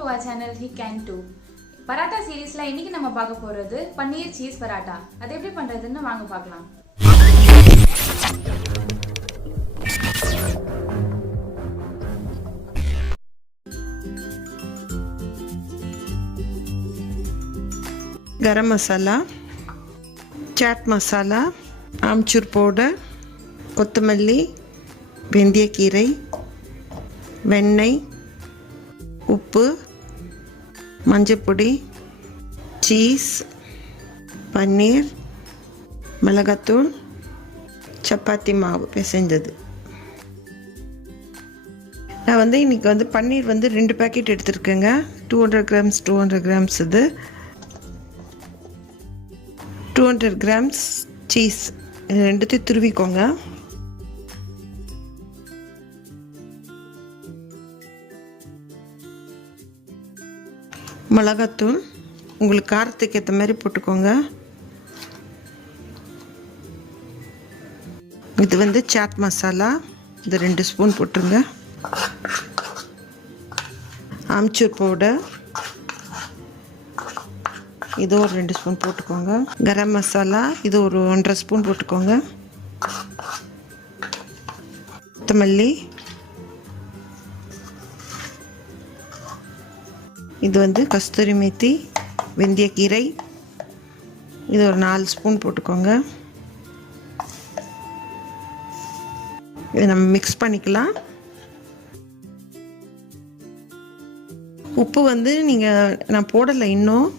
to our channel Hic&Too. Paratha series la இன்னைக்கு நம்ம பார்க்க போறது பன்னீர் சீஸ் பராட்டா. அது எப்படி பண்றதுன்னு வாங்க பார்க்கலாம். गरम मसाला, चाट मसाला, आमचूर पाउडर, कोत्तमल्ली, வெந்தயக்கீரை, வெண்ணெய், உப்பு, மஞ்சப்பொடி, சீஸ், பன்னீர், மிளகாத்தூள், சப்பாத்தி மாவு பிசைஞ்சது. நான் இன்றைக்கி பன்னீர் 2 பேக்கெட் எடுத்துருக்கேங்க. 200 கிராம்ஸ் 200 கிராம்ஸ் இது. 200 கிராம்ஸ் சீஸ், இது ரெண்டுத்தையும் துருவிக்கோங்க. மிளகாத்தூள் உங்களுக்கு காரத்துக்கு ஏற்ற மாதிரி போட்டுக்கோங்க. இது சாட் மசாலா, இது 2 ஸ்பூன் போட்டுருங்க. ஆம்ச்சூர் பவுடர், இது ஒரு 2 ஸ்பூன் போட்டுக்கோங்க. கரம் மசாலா, இது ஒரு 1.5 ஸ்பூன் போட்டுக்கோங்க. கொத்தமல்லி, இது கஸ்தூரி மேத்தி, வெந்தயக்கீரை, இது ஒரு 4 ஸ்பூன் போட்டுக்கோங்க. இதை நம்ம மிக்ஸ் பண்ணிக்கலாம். உப்பு நான் போடலை இன்னும்,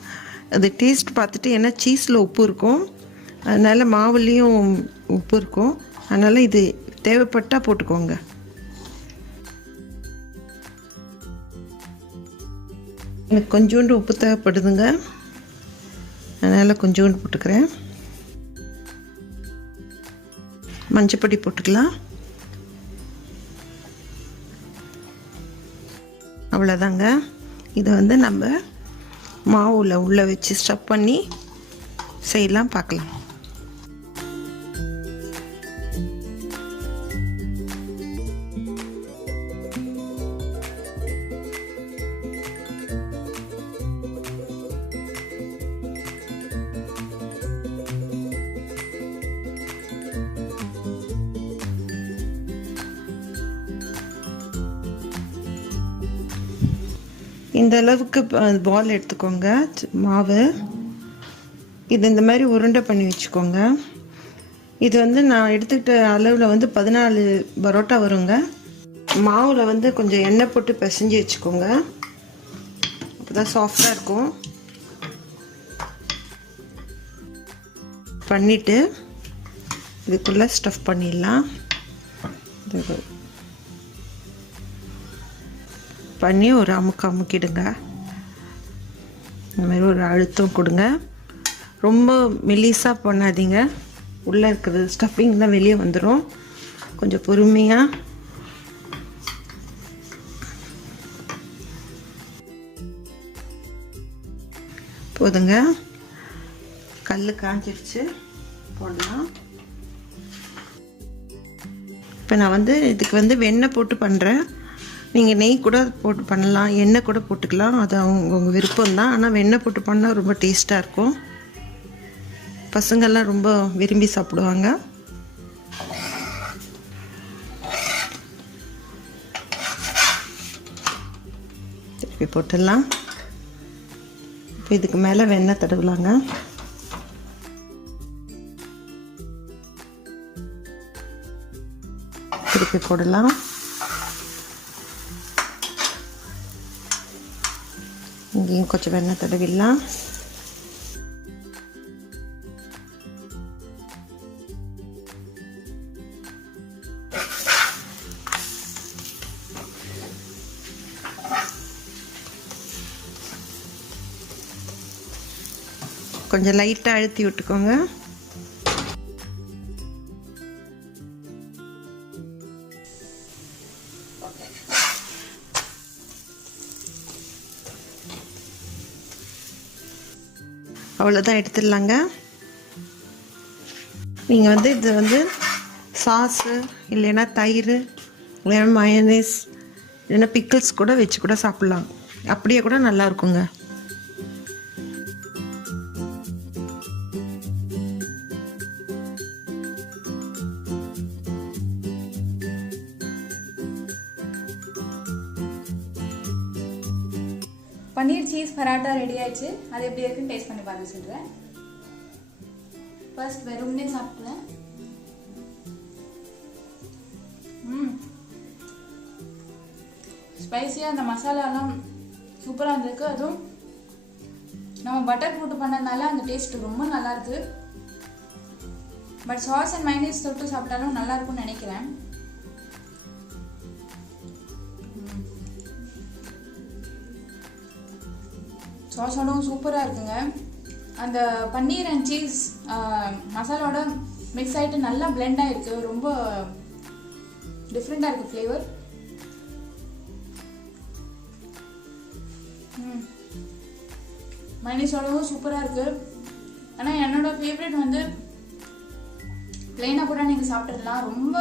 அது டேஸ்ட் பார்த்துட்டு, ஏன்னா சீஸில் உப்பு இருக்கும், அதனால் மாவுலேயும் உப்பு இருக்கும், அதனால் இது தேவைப்பட்டால் போட்டுக்கோங்க. எனக்கு கொஞ்சோண்டு உப்பு தேவைப்படுதுங்க, அதனால் கொஞ்சோண்டு போட்டுக்கிறேன். மஞ்சப்பொடி போட்டுக்கலாம். அவ்வளோதாங்க. இதை நம்ம மாவில் உள்ளே வச்சு ஸ்டஃப் பண்ணி செய்யலாம், பார்க்கலாம். இந்த அளவுக்கு பால் எடுத்துக்கோங்க மாவு. இது இந்த மாதிரி உருண்டை பண்ணி வச்சுக்கோங்க. இது நான் எடுத்துக்கிட்ட அளவில் 14 பரோட்டா வருங்க. மாவில் கொஞ்சம் எண்ணெய் போட்டு பிசைஞ்சு வச்சுக்கோங்க, அப்போ தான் சாஃப்டாக இருக்கும். பண்ணிவிட்டு இதுக்குள்ளே ஸ்டஃப் பண்ணிடலாம். பண்ணி ஒரு அமுக்கிடுங்க. இந்த மாதிரி ஒரு அழுத்தம் கொடுங்க. ரொம்ப மெலிசாக பண்ணாதீங்க, உள்ளே இருக்கிறது ஸ்டஃபிங்லாம் வெளியே வந்துடும். கொஞ்சம் பொறுமையாக. போதுங்க, கல் காஞ்சிடுச்சு, போடலாம். இப்போ நான் இதுக்கு வெண்ணெய் போட்டு பண்ணுறேன். நீங்கள் நெய் கூட போட்டு பண்ணலாம், எண்ணெய் கூட போட்டுக்கலாம், அது உங்கள் விருப்பம்தான். ஆனால் வெண்ணெய் போட்டு பண்ணால் ரொம்ப டேஸ்ட்டாக இருக்கும். பசங்கள்லாம் ரொம்ப விரும்பி சாப்பிடுவாங்க. திருப்பி போட்டுடலாம். இப்போ இதுக்கு மேலே வெண்ணெய் தடவலாங்க. திருப்பி போடலாம். இங்கேயும் கொஞ்சம் வெண்ணெய் தடவிடலாம். கொஞ்சம் லைட்டாக அழுத்தி விட்டுக்கோங்க. அவ்வளோதான், எடுத்துடலாங்க. நீங்கள் இது சாஸு இல்லைன்னா தயிர் இல்லைன்னா மயனீஸ் இல்லைன்னா பிக்கிள்ஸ் கூட வச்சு கூட சாப்பிட்லாம். அப்படியே கூட நல்லா இருக்குங்க. பன்னீர் சீஸ் பராட்டா ரெடி ஆயிடுச்சு. அது எப்படி இருக்குன்னு டேஸ்ட் பண்ணி பார்த்து சொல்கிறேன். ஃபர்ஸ்ட் வெறும்னே சாப்பிட்டேன். ஸ்பைசியாக அந்த மசாலாலாம் சூப்பராக இருந்திருக்கு. அதுவும் நம்ம பட்டர் போட்டு பண்ணதுனால அந்த டேஸ்ட் ரொம்ப நல்லாயிருக்கு. பட் சாஸ் அண்ட் மைனஸ் தொட்டு சாப்பிட்டாலும் நல்லா இருக்கும்னு நினைக்கிறேன். சாஸோடவும் சூப்பராக இருக்குங்க. அந்த பன்னீர் அண்ட் சீஸ் மசாலோட மிக்ஸ் ஆகிட்டு நல்லா பிளெண்ட் ஆகிருக்கு. ரொம்ப டிஃப்ரெண்ட்டாக இருக்குது ஃப்ளேவர். மைனஸோடவும் சூப்பராக இருக்குது. ஆனால் என்னோடய ஃபேவரட் வந்து பிளெயினாக கூட நீங்கள் சாப்பிட்றலாம். ரொம்ப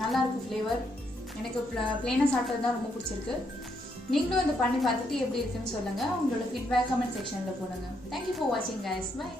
நல்லா இருக்குது ஃப்ளேவர். எனக்கு பிளெயினாக சாப்பிட்றது தான் ரொம்ப பிடிச்சிருக்கு. நீங்களும் இதை பண்ணி பார்த்துட்டு எப்படி இருக்குன்னு சொல்லுங்கள். உங்களோட ஃபீட்பேக் கமெண்ட் செக்ஷனில் போடுங்க. தேங்க்யூ ஃபார் வாட்சிங் கைஸ். பை.